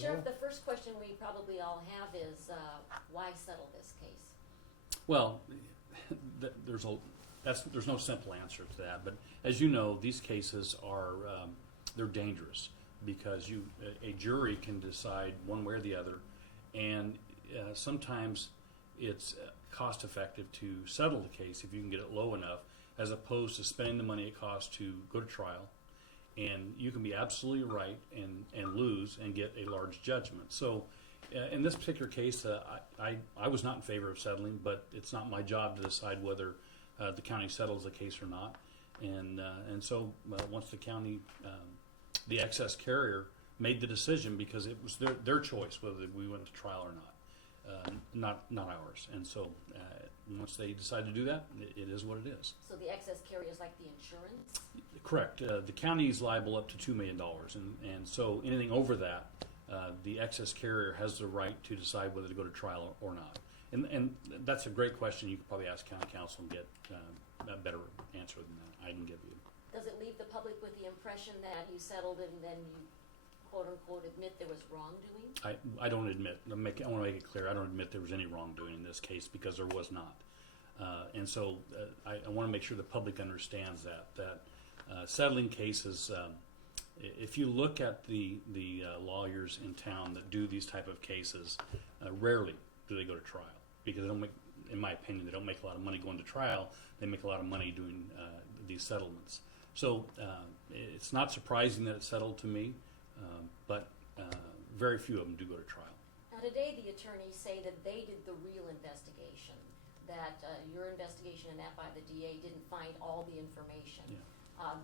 Sheriff, the first question we probably all have is, why settle this case? Well, there's no simple answer to that. But as you know, these cases are they're dangerous because a jury can decide one way or the other, and sometimes it's cost effective to settle the case if you can get it low enough, as opposed to spending the money it costs to go to trial. And you can be absolutely right and lose and get a large judgment. So in this particular case, I was not in favor of settling, but it's not my job to decide whether the county settles the case or not. And so once the county, the excess carrier made the decision, because it was their choice whether we went to trial or not, not ours. And so once they decide to do that, it is what it is. So the excess carrier is like the insurance? Correct. The county is liable up to $2 million, and so anything over that, the excess carrier has the right to decide whether to go to trial or not. And that's a great question. You could probably ask county council and get a better answer than that I can give you. Does it leave the public with the impression that you settled and then you quote unquote admit there was wrongdoing? I don't admit. I want to make it clear. I don't admit there was any wrongdoing in this case, because there was not. And so I want to make sure the public understands that settling cases. If you look at the lawyers in town that do these type of cases, rarely do they go to trial, because they don't make, in my opinion, they don't make a lot of money going to trial. They make a lot of money doing these settlements. So it's not surprising that it's settled to me, but very few of them do go to trial. Now today the attorneys say that they did the real investigation, that your investigation and that by the DA didn't find all the information. Yeah.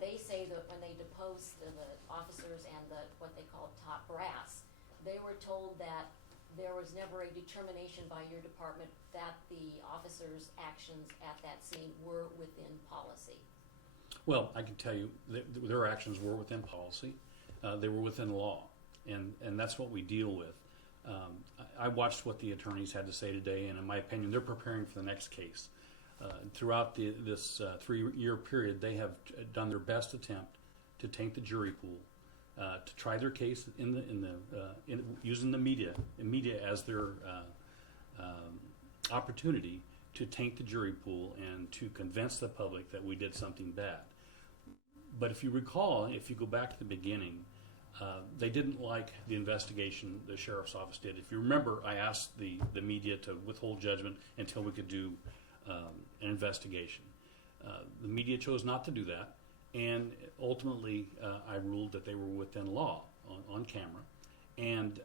They say that when they deposed the officers and what they call top brass, they were told that there was never a determination by your department that the officers' actions at that scene were within policy. Well, I can tell you that their actions were within policy. They were within law, and that's what we deal with. I watched what the attorneys had to say today, and in my opinion, they're preparing for the next case. Throughout this 3-year period, they have done their best attempt to taint the jury pool, to try their case using the media as their opportunity to taint the jury pool and to convince the public that we did something bad. But if you recall, if you go back to the beginning, they didn't like the investigation the sheriff's office did. If you remember, I asked the media to withhold judgment until we could do an investigation. The media chose not to do that, and ultimately I ruled that they were within law on camera, and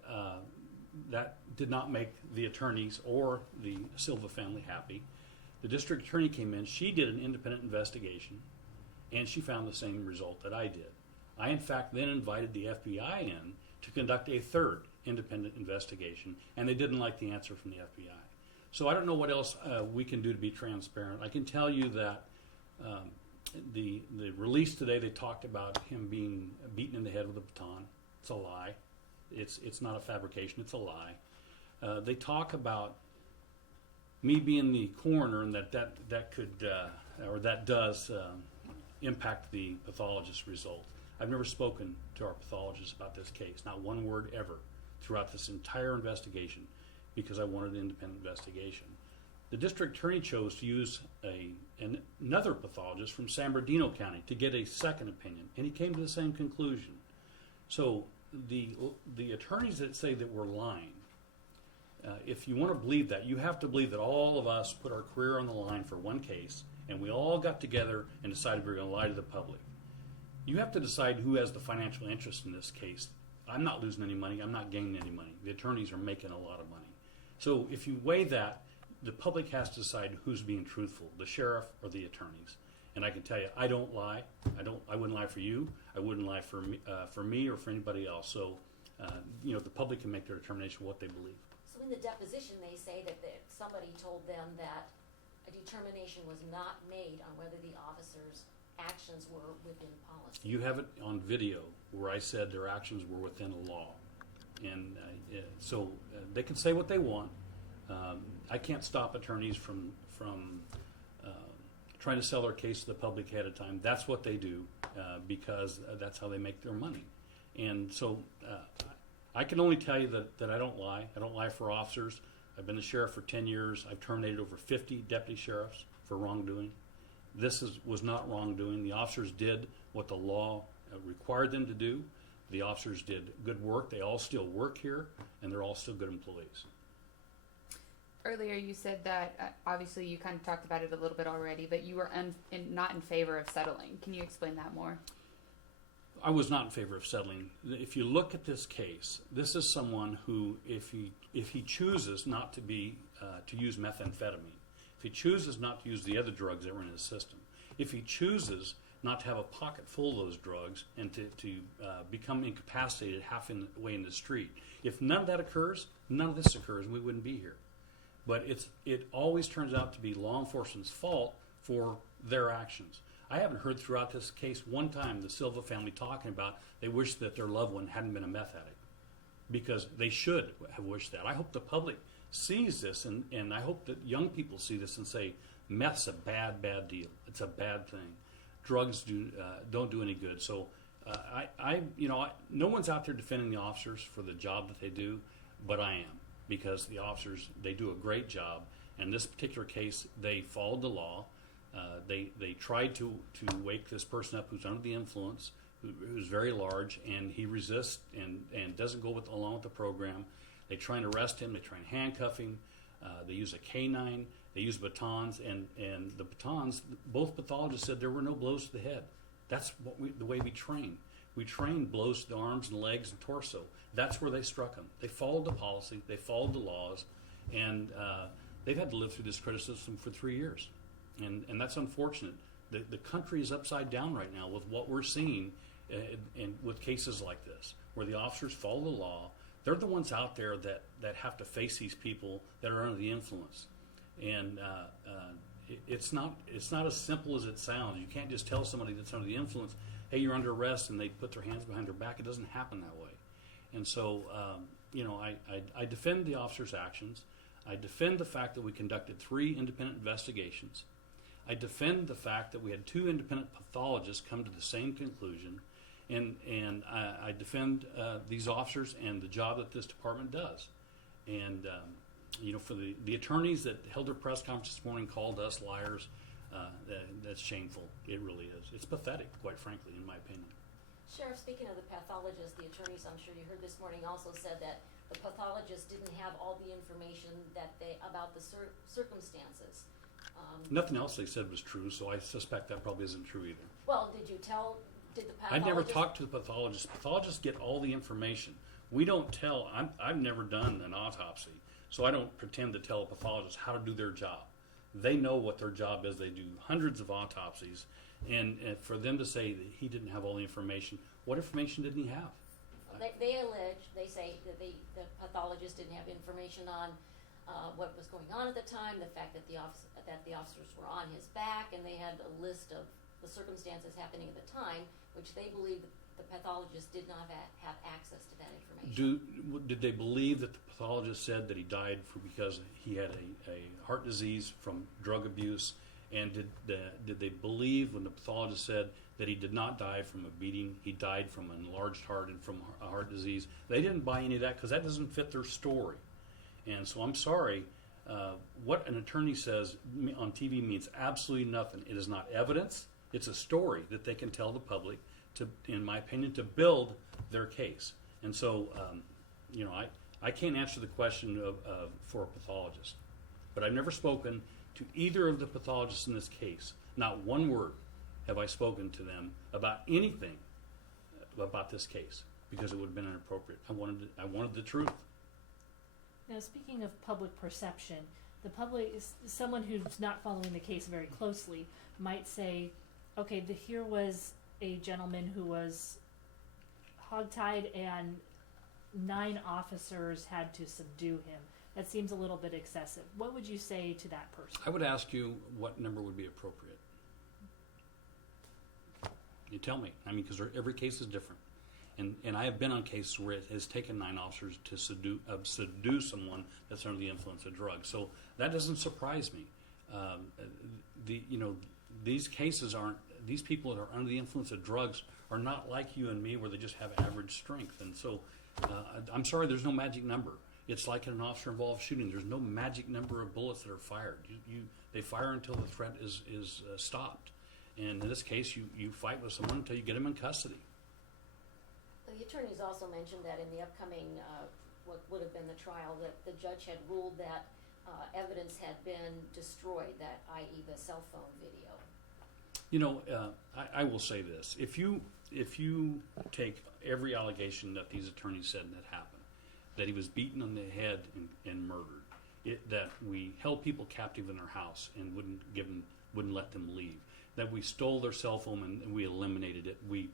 that did not make the attorneys or the Silva family happy. The district attorney came in, she did an independent investigation, and she found the same result that I did. I, in fact, then invited the FBI in to conduct a third independent investigation, and they didn't like the answer from the FBI. So I don't know what else we can do to be transparent. I can tell you that the release today, they talked about him being beaten in the head with a baton. It's a lie. It's not a fabrication. It's a lie. They talk about me being the coroner, and that could or that does impact the pathologist result. I've never spoken to our pathologist about this case, not one word ever throughout this entire investigation, because I wanted an independent investigation. The district attorney chose to use another pathologist from San Bernardino County to get a second opinion, and he came to the same conclusion. So the attorneys that say that we're lying, if you want to believe that, you have to believe that all of us put our career on the line for one case, and we all got together and decided we were going to lie to the public. You have to decide who has the financial interest in this case. I'm not losing any money. I'm not gaining any money. The attorneys are making a lot of money. So if you weigh that, the public has to decide who's being truthful, the sheriff or the attorneys. And I can tell you, I don't lie. I wouldn't lie for you. I wouldn't lie for me or for anybody else. So, the public can make their determination of what they believe. So in the deposition, they say that somebody told them that a determination was not made on whether the officers' actions were within policy. You have it on video where I said their actions were within the law. And so they can say what they want. I can't stop attorneys from trying to sell their case to the public ahead of time. That's what they do because that's how they make their money. And so I can only tell you that I don't lie. I don't lie for officers. I've been the sheriff for 10 years. I've terminated over 50 deputy sheriffs for wrongdoing. This was not wrongdoing. The officers did what the law required them to do. The officers did good work. They all still work here, and they're all still good employees. Earlier you said that, obviously you kind of talked about it a little bit already, but you were not in favor of settling. Can you explain that more? I was not in favor of settling. If you look at this case, this is someone who, if he chooses not to use methamphetamine, if he chooses not to use the other drugs that were in his system, if he chooses not to have a pocket full of those drugs and to become incapacitated halfway in the street, if none of that occurs, none of this occurs, we wouldn't be here. But it always turns out to be law enforcement's fault for their actions. I haven't heard throughout this case one time the Silva family talking about they wish that their loved one hadn't been a meth addict, because they should have wished that. I hope the public sees this, and I hope that young people see this and say, meth's a bad deal. It's a bad thing. Drugs don't do any good. So no one's out there defending the officers for the job that they do, but I am, because the officers, they do a great job. In this particular case, they followed the law. They tried to wake this person up who's under the influence, who's very large, and he resists and doesn't go along with the program. They try and arrest him. They try and handcuff him. They use a canine. They use batons, and the batons, both pathologists said there were no blows to the head. That's the way we train. We train blows to the arms and legs and torso. That's where they struck him. They followed the policy. They followed the laws, and they've had to live through this criticism for 3 years. And that's unfortunate. The country is upside down right now with what we're seeing and with cases like this, where the officers follow the law. They're the ones out there that have to face these people that are under the influence. And it's not as simple as it sounds. You can't just tell somebody that's under the influence, hey, you're under arrest, and they put their hands behind their back. It doesn't happen that way. And so, I defend the officers' actions. I defend the fact that we conducted 3 independent investigations. I defend the fact that we had 2 independent pathologists come to the same conclusion. And I defend these officers and the job that this department does. And, for the attorneys that held their press conference this morning called us liars, that's shameful. It really is. It's pathetic, quite frankly, in my opinion. Sheriff, speaking of the pathologist, the attorneys, I'm sure you heard this morning, also said that the pathologist didn't have all the information about the circumstances. Nothing else they said was true, so I suspect that probably isn't true either. Well, did the pathologist... I never talked to the pathologist. Pathologists get all the information. We don't tell... I've never done an autopsy, so I don't pretend to tell a pathologist how to do their job. They know what their job is. They do hundreds of autopsies, and for them to say that he didn't have all the information, what information didn't he have? They say that the pathologist didn't have information on what was going on at the time, the fact that the officers were on his back, and they had a list of the circumstances happening at the time, which they believe the pathologist did not have access to that information. Did they believe that the pathologist said that he died because he had a heart disease from drug abuse? And did they believe when the pathologist said that he did not die from a beating, he died from an enlarged heart and from a heart disease? They didn't buy any of that because that doesn't fit their story. And so I'm sorry, what an attorney says on TV means absolutely nothing. It is not evidence. It's a story that they can tell the public to, in my opinion, to build their case. And so, I can't answer the question for a pathologist. But I've never spoken to either of the pathologists in this case. Not one word have I spoken to them about anything about this case, because it would have been inappropriate. I wanted the truth. Now, speaking of public perception, the public is someone who's not following the case very closely might say, okay, here was a gentleman who was hogtied and 9 officers had to subdue him. That seems a little bit excessive. What would you say to that person? I would ask you what number would be appropriate. You tell me. Because every case is different. And I have been on cases where it has taken 9 officers to subdue someone that's under the influence of drugs. So that doesn't surprise me. These cases aren't. These people that are under the influence of drugs are not like you and me, where they just have average strength. And so I'm sorry, there's no magic number. It's like in an officer-involved shooting. There's no magic number of bullets that are fired. They fire until the threat is stopped. And in this case, you fight with someone until you get them in custody. The attorneys also mentioned that in the upcoming, what would have been the trial, that the judge had ruled that evidence had been destroyed, that i.e. the cell phone video. You know, I will say this: if you take every allegation that these attorneys said that happened, that he was beaten on the head and murdered, that we held people captive in their house and wouldn't let them leave, that we stole their cell phone and we eliminated it, we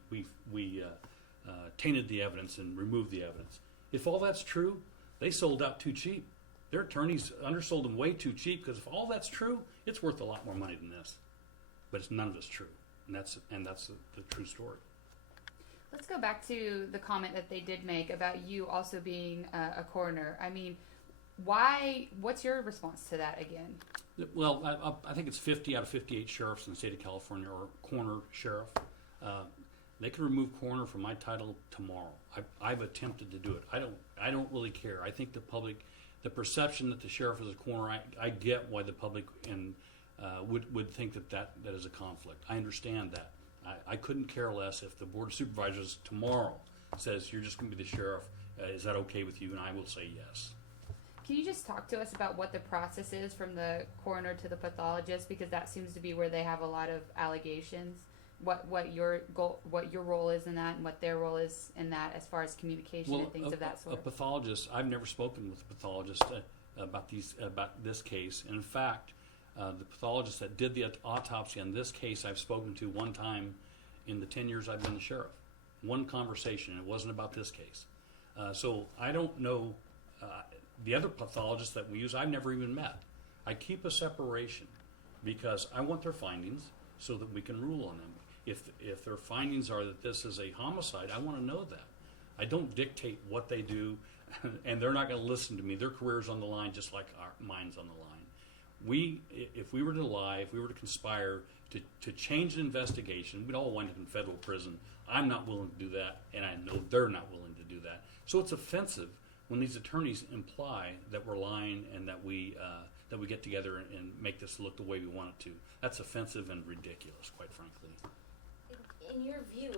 tainted the evidence and removed the evidence. If all that's true, they sold out too cheap. Their attorneys undersold them way too cheap, because if all that's true, it's worth a lot more money than this. But it's none of it's true, and that's the true story. Let's go back to the comment that they did make about you also being a coroner. I mean, why? What's your response to that again? Well, I think it's 50 out of 58 sheriffs in the state of California are coroner sheriff. They can remove coroner from my title tomorrow. I've attempted to do it. I don't really care. I think the perception that the sheriff is a coroner, I get why the public would think that is a conflict. I understand that. I couldn't care less if the board of supervisors tomorrow says you're just going to be the sheriff. Is that okay with you? And I will say yes. Can you just talk to us about what the process is from the coroner to the pathologist, because that seems to be where they have a lot of allegations. What your role is in that, and what their role is in that, as far as communication and things of that sort. A pathologist. I've never spoken with a pathologist about this case. And in fact, the pathologist that did the autopsy on this case, I've spoken to one time in the 10 years I've been the sheriff. One conversation. It wasn't about this case. So I don't know. The other pathologists that we use, I've never even met. I keep a separation because I want their findings so that we can rule on them. If their findings are that this is a homicide, I want to know that. I don't dictate what they do, and they're not going to listen to me. Their career's on the line just like mine's on the line. If we were to lie, if we were to conspire to change an investigation, we'd all wind up in federal prison. I'm not willing to do that, and I know they're not willing to do that. So it's offensive when these attorneys imply that we're lying and that we get together and make this look the way we want it to. That's offensive and ridiculous, quite frankly. In your view,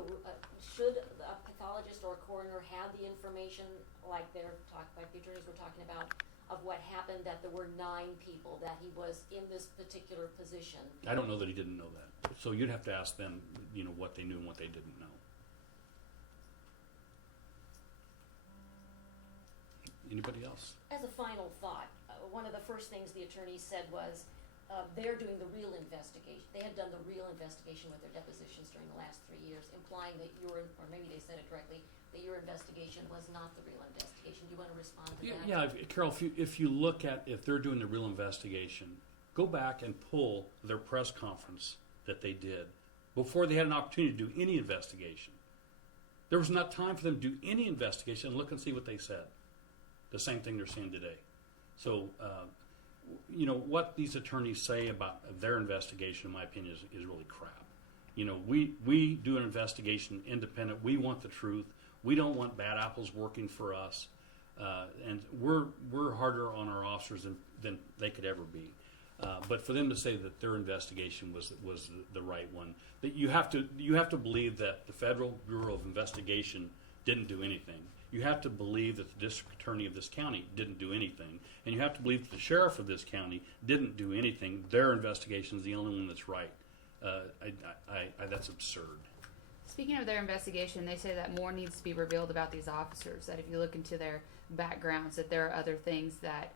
should a pathologist or a coroner have the information, like the attorneys were talking about, of what happened, that there were 9 people, that he was in this particular position? I don't know that he didn't know that. So you'd have to ask them, what they knew and what they didn't know. Anybody else? As a final thought, one of the first things the attorneys said was they're doing the real investigation. They had done the real investigation with their depositions during the last 3 years, implying that or maybe they said it directly, that your investigation was not the real investigation. Do you want to respond to that? Yeah, Carol, if you look at if they're doing the real investigation, go back and pull their press conference that they did before they had an opportunity to do any investigation. There was not time for them to do any investigation. Look and see what they said. The same thing they're saying today. So, what these attorneys say about their investigation, in my opinion, is really crap. We do an investigation independent. We want the truth. We don't want bad apples working for us. And we're harder on our officers than they could ever be. But for them to say that their investigation was the right one, that you have to believe that the Federal Bureau of Investigation didn't do anything. You have to believe that the district attorney of this county didn't do anything. And you have to believe that the sheriff of this county didn't do anything. Their investigation is the only one that's right. That's absurd. Speaking of their investigation, they say that more needs to be revealed about these officers, that if you look into their backgrounds, that there are other things that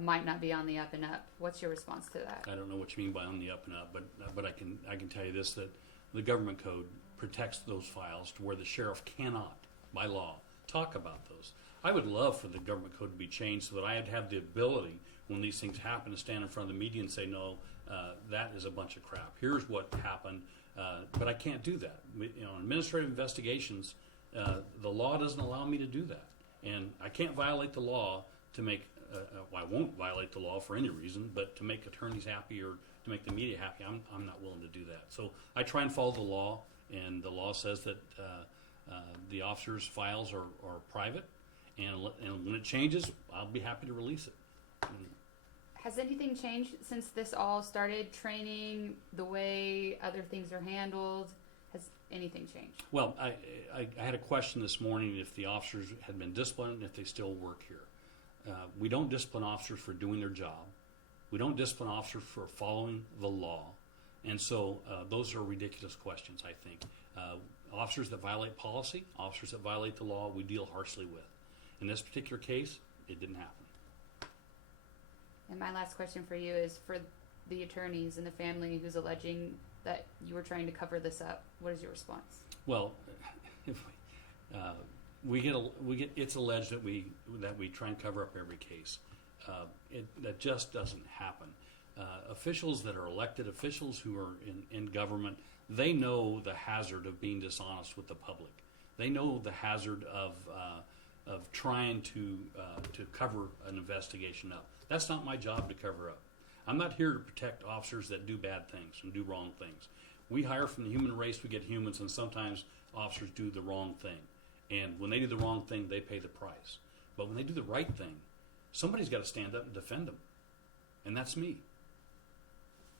might not be on the up and up. What's your response to that? I don't know what you mean by on the up and up, but I can tell you this, that the government code protects those files to where the sheriff cannot, by law, talk about those. I would love for the government code to be changed so that I'd have the ability, when these things happen, to stand in front of the media and say, no, that is a bunch of crap. Here's what happened. But I can't do that. Administrative investigations, the law doesn't allow me to do that. And I can't violate the law to make, I won't violate the law for any reason, but to make attorneys happy or to make the media happy, I'm not willing to do that. So I try and follow the law, and the law says that The officers' files are private, and when it changes, I'll be happy to release it. Has anything changed since this all started? Training, the way other things are handled, has anything changed? Well, I had a question this morning if the officers had been disciplined and if they still work here. We don't discipline officers for doing their job. We don't discipline officers for following the law. And so those are ridiculous questions, I think. Officers that violate policy, officers that violate the law, we deal harshly with. In this particular case, it didn't happen. And my last question for you is for the attorneys and the family who's alleging that you were trying to cover this up. What is your response? Well, it's alleged that we try and cover up every case. That just doesn't happen. Officials that are elected officials who are in government, they know the hazard of being dishonest with the public. They know the hazard of trying to cover an investigation up. That's not my job to cover up. I'm not here to protect officers that do bad things and do wrong things. We hire from the human race, we get humans, and sometimes officers do the wrong thing. And when they do the wrong thing, they pay the price. But when they do the right thing, somebody's got to stand up and defend them. And that's me.